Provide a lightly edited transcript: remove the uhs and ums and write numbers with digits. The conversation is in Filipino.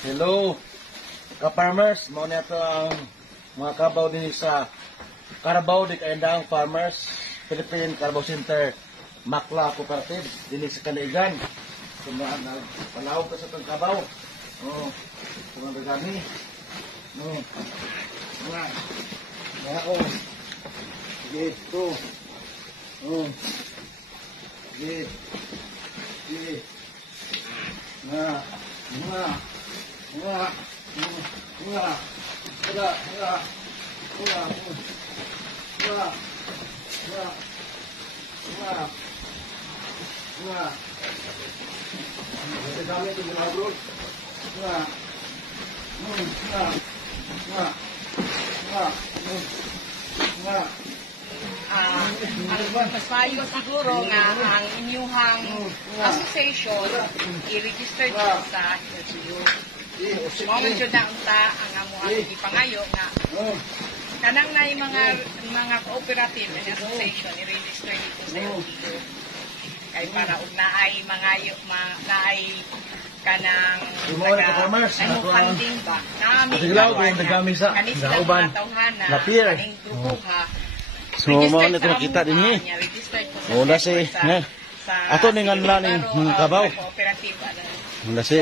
Hello, ka-farmers. Mao na ito ang mga kabaw din sa Carabao di Kaindang Farmers Philippine Carabao Center Makla Cooperative din sa Kaligan. Sumaan na palawag ka sa itong kabaw. Mga gagami. Mga sige, ito. Sige. Mas mayo siguro nga ang inyuhang association i-register dito sa LGU. Moment yun na unta ang amuang ipangayo nga kanang na yung mga cooperative and association i-register dito sa LGU. Kaya para naay mangayo, naay kanang funding ba? Kami kanisa mga tawhana, kaning grupo ha. So, mga na ito makita din niya. Wala si, ato ni nga nila ni kabaw. Wala si,